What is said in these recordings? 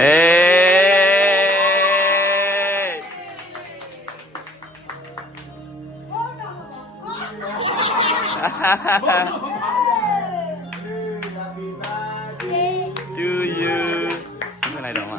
အေး to you မလိုက်တော့မှာ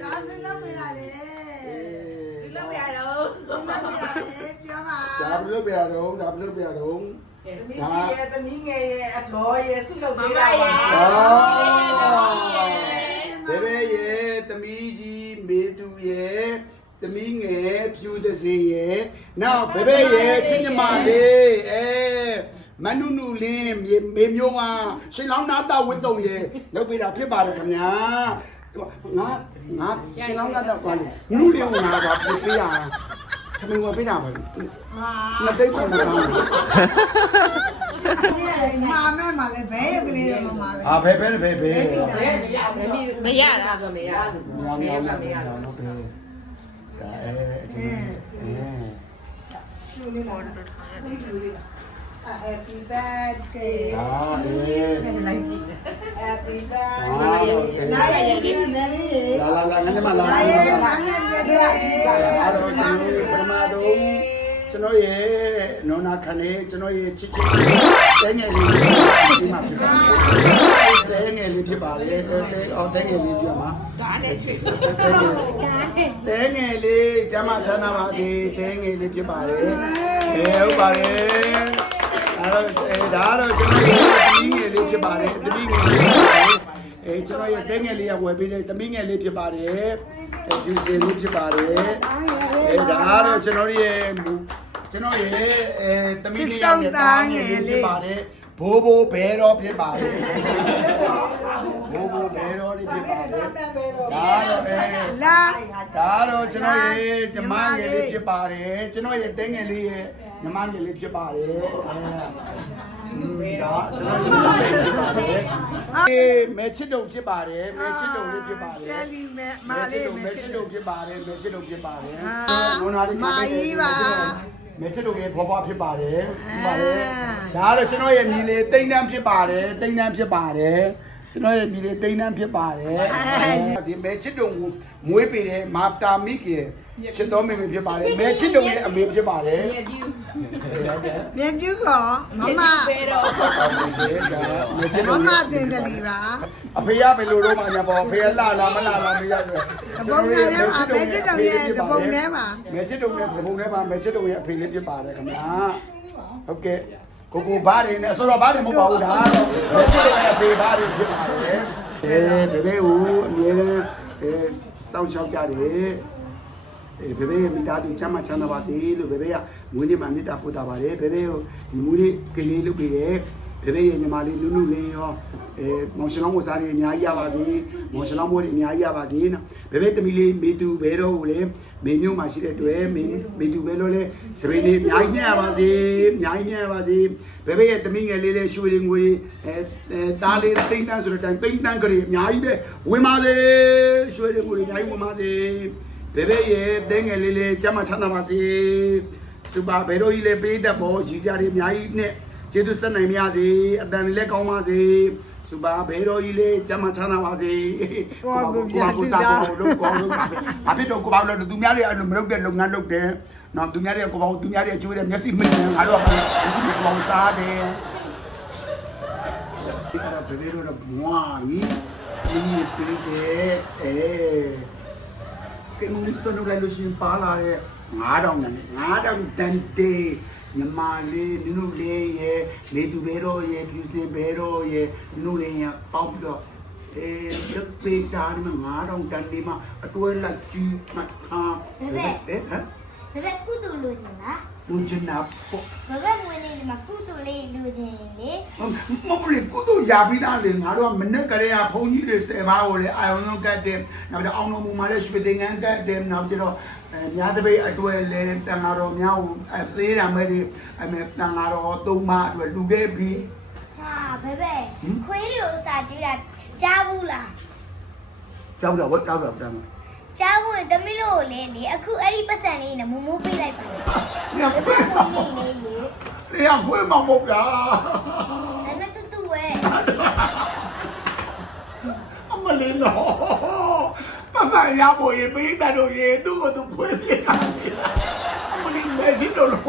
ဒါဘယ်လိုပြရလဲဘယ်လိုပြရတော့ဘယ်လိုပြရလဲပြောပါ ဒါဘယ်လိုပြရတော့ဒါ ဘယ်လိုပြရတော့သမီးကြီးရဲ့သမီးငယ်ရဲ့အတော်ရဲ့ဆုလုပ်ပေးတာပါဘယ်ဘဲရဲ့တမီးကြီးမေသူရဲ့တမီးငယ်ဖြူတစေရဲ့နောက်ဘယ်ဘဲရဲ့ချင်းညမလေးအဲမနုနုလင်းမေမေမျိုးကရှင်လောင်းနာတာဝတ်တုံရဲ့လောက်ပေးတာဖြစ်ပါတယ်ခင်ဗျာငါငါရှင်လောင်းနာတာပါလေနုလေးကငါပါပြပေးရ ခမင်းကပေးတာပါနှစ်သိန်းခွန်တောင်းဒီမာမဲမှာလည်းဘဲရကလေးတော့မမာပဲအာဘယ်ဘဲဘယ်ဘဲဘယ်မရမမမရတာဆိုမရမြောင်မြောင်မမြောင်ရမြောင်တော့ဘယ်ဒါအဲအချင်းအဲ Happy birthday အာအေးလိုက်ကြည့် Happy အာ birthday လာရဲ့ဒီမဲလေးလာလာလာငါညမလာလာလာရဲ့လာဘာနဲ့ပြပြချင်းအားတော့ကျွန်တော်ပထမတော့ကျွန်တော်ရဲ့နောနာခနဲ့ကျွန်တော်ရဲ့ချစ်ချစ်တဲငယ်လေးဒီမှာဖြစ်ပါတယ်တဲငယ်လေးဖြစ်ပါတယ်တဲအော်တဲငယ်လေးကြည့်မှာဒါနဲ့ချစ်တဲငယ်လေးကျမချမ်းသာပါစေတဲငယ်လေးဖြစ်ပါတယ်အဲဟုတ်ပါတယ် အဲ့တော့ဒါတော့ကျွန်တော်ရဲ့သမီးငယ်လေးဖြစ်ပါတယ်သမီးငယ်လေးအဲကျွန်တော်ရဲ့တဲငယ်လေးကဝယ်ပေးတဲ့သမီးငယ်လေးဖြစ်ပါတယ်အဲဒီစင်လေးဖြစ်ပါတယ်အဲဒါတော့ကျွန်တော်ရဲ့ကျွန်တော်ရဲ့အဲသမီးလေးရဲ့တားငယ်လေးဖြစ်ပါတယ်ဘိုးဘိုးဘဲတော့ဖြစ်ပါတယ်ဘိုးဘိုးဘဲတော့လေးဖြစ်ပါတယ်ဒါတော့အဲလာဒါတော့ကျွန်တော်ရဲ့ညီမငယ်လေးဖြစ်ပါတယ်ကျွန်တော်ရဲ့တဲငယ်လေးရဲ့ ညီမငယ်လေးဖြစ်ပါတယ်အဲဒါကျွန်တော်ရဲ့ညီမငယ်လေးဖြစ်ပါတယ်အေးမဲချစ်တုံဖြစ်ပါတယ်မဲချစ်တုံလေးဖြစ်ပါတယ်ဆယ်လီမဲမာမဲချစ်လေးတုံမဲမဲချချစ်စ်တုံတုံဖြစ်ပါတယ်မဲချစ်တုံဖြစ်ပါတယ်အာနုံနာလေးမာကြီးပါမဲချစ်တုံရဲ့ဖွားဖွားဖြစ်ပါတယ်ဖြစ်ပါတယ်အာဒါကတော့ကျွန်တော်ရဲ့ညီလေးတိန်းတန်းဖြစ်ပါတယ်တိန်းတန်းဖြစ်ပါတယ် ကျွန်တော်ရဲ့ညီလေးတိန်းတန်းဖြစ်ပါတယ်အဲဒီမဲချစ်တုံကိုမွေးပေးတယ်မာတာမိကေချစ်တော်မေမေဖြစ်ပါတယ်မဲချစ်တုံရဲ့အမေဖြစ်ပါတယ်ရဲ့ view မြပြူကောမမပဲတော့မဲချစ်မတုံမတင်တယ်လီပါအဖေရဘယ်လိုတော့မှညာပေါ့အဖေရလာလာမလာလာမရဘူးတပုံထဲမှာအမဲချစ်တော်ရဲ့တပုံထဲမှာမဲချစ်တုံရဲ့ပုံထဲမှာမဲချစ်တုံရဲ့အဖေလေးဖြစ်ပါတယ်ခင်ဗျာဟုတ်ကဲ့ ကိုကိုဘားတွေနဲ့ဆိုတော့ဘားတွေမဟုတ်ပါဘူးဒါတော့မဲချစ်တုံရဲ့အဖေဘားတွေဖြစ်ပါတယ်အဲဘယ်ဘဲကိုအမြဲတမ်းအဲစောင့်ရှောက်ကြတယ်အဲဘယ်ဘဲမိသားစုချမ်းမချမ်းသာပါစေလို့ဘယ်ဘဲကမွေးနေ့မှာမေတ္တာပို့တာပါတယ်ဘယ်ဘဲကိုဒီမွေးနေ့ကလေးလုပ်ပေးတယ်ဘယ်ဘဲရဲ့ညီမလေးနုနုလေးရောအဲမောင်ရှလောင်းဝစားတွေအများကြီးရပါစေမောင်ရှလောင်းမိုးတွေအများကြီးရပါစေနော်ဘယ်ဘဲတမီလေးမေတူဘဲတော့ကိုလေ မေမျိုးမှာရှိတဲ့တွေ့မေမေတူဘဲလို့လေစပင်းလေးအများကြီးညံ့ပါစေအများကြီးညံ့ပါစေဘယ်ဘဲရဲ့တမီငယ်လေးလေးရွှေလေးငွေအဲအဲတားလေးတိမ့်တန်းဆိုတဲ့အတိုင်းတိမ့်တန်းကလေးအများကြီးပဲဝင်ပါစေရွှေလေးငွေတွေအများကြီးဝင်ပါစေဘယ်ဘဲရဲ့တဲငယ်လေးလေးကျမ်းမချမ်းသာပါစေစူပါဘယ်တော့ကြီးလေးပေးတတ်ဖို့ရည်စရာတွေအများကြီးနဲ့ကျေးဇူးဆက်နိုင်ပါစေအတန်လေးလည်းကောင်းပါစေ စူပါဘဲတော်ကြီးလေးကျမ်းမချမ်းသာပါစေလို့ကောင်းလို့အဖြစ်တော့ကိုပါလို့သူများတွေအဲ့လိုမလုပ်တဲ့လုပ်ငန်းလုပ်တယ်နော်သူများတွေကိုပါသူများတွေအကျွေးတယ်မျက်စိမင်းငါတို့ကမျက်စိကိုပေါစားတယ်ဒီကတော့ဘယ်လိုတော့မွာကြီးဒီနေ့ပြေးတယ်အဲကဲမုန်းစနိုလိုက်လို့ရှင်ပါလာတဲ့9000နဲ့9000တန်တေး ညီမလေးနုနုလေးရဲ့နေသူဘဲတော့ရဲ့ဖြူစင်ဘဲတော့ရဲ့နုလေးရဲ့ပေါက်ပြီးတော့အေးရပေတာဒီမှာ9000တန်တေးမှာအတွဲလက်ကြီးမှတ်ခါဟမ်ဘယ်ဘက်ကုတူလိုချင်လားလူချင်တာပေါ့ဘယ်ဘက်ဝင်နေဒီမှာကုတူလေးလိုချင်လေမဟုတ်ဘူးကုသိုလ်ရာပြီးသားလေငါတို့ကမနေ့ကလေးကဘုန်းကြီးတွေဆယ်ပါးကိုလေအာယုံလုံးကတ်တယ်နောက်ပြီးအောင်တော်မူမှာလည်းရွှေတင်ငန်းကတ်တယ်နောက်ပြီးတော့အဲ မြားတပိတ်အတွဲလေတန်ဃာတော်များကိုအဲသေးရမယ်ဒီအမေတန်ဃာတော်သုံးပါအတွက်လူခဲ့ပြီးဟာဘယ်ဘက်ခွေးတွေကိုစာကြည့်တာကြားဘူးလားကြောက်တော့ဝတ်ကြောက်တော့တမ်းကြားဘူးရင်သမီးတို့ကိုလေလေအခုအဲ့ဒီပတ်စံလေးနဲ့မမိုးပေးလိုက်ပါလားညက်ဘယ်ဘက်ဝင်နေလေလေလေရခွေးမမဟုတ်လားအဲ့မဲ့တူတူဝဲအမလေးနော် ပတ်စံရဖို့ရေပေးတတ်တော့ရေသူ့ကိုသူခွေးပြစ်တာအမလေးမရှိတော့လို့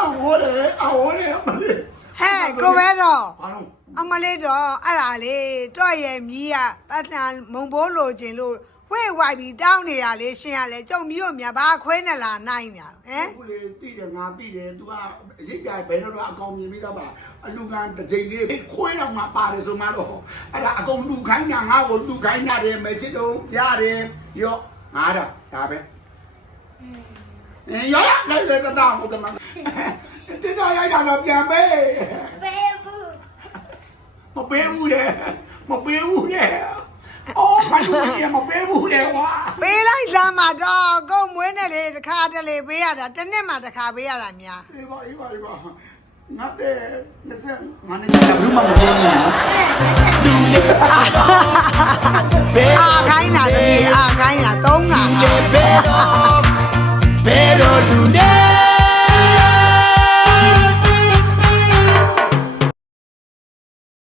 အဝေါ်လေအဝေါ်လေအမလေးဟဲ့ကိုပဲတော့ဘာလို့အမလေးတော့အဲ့ဒါလေတော့ရဲ့မြည်ကပတ်စံမုံဘိုးလိုချင်လို့ ဝှေ့ဝိုက်ပြီးတောင်းနေရလေရှင်ရလေကြုံပြီးတော့မြဘာခွဲနေလားနိုင်ညာဟမ်ခုလေတိတယ်ငါတိတယ် तू ကအရိတ်ကဘယ်တော့တော့အကောင်မြင်ပြီးတော့ပါအလူကန်တစ်ချိန်လေးခွေးတော့မှပါတယ်ဆိုမှတော့အဲ့ဒါအကောင်လူခိုင်းညာငါ့ကိုလူခိုင်းညာတယ်မချစ်တော့ရတယ်ရောငါတော့ဒါပဲရောရလိုက်လေတော့ဟုတ်တယ်မတိတော့ရိုက်တာတော့ပြန်ပေးပေးဘူးမပေးဘူးလေမပေးဘူးလေ အော်မလူကြီးမပေးဘူးလေကွာပေးလိုက်လာမှာတော့ကိုယ်မွေးနေလေတစ်ခါတလေပေးရတာတစ်နှစ်မှတစ်ခါပေးရတာများအေးပါအေးပါအေးပါငါတဲ့လက်ငါနဲ့ဘူးမမပြောဘူး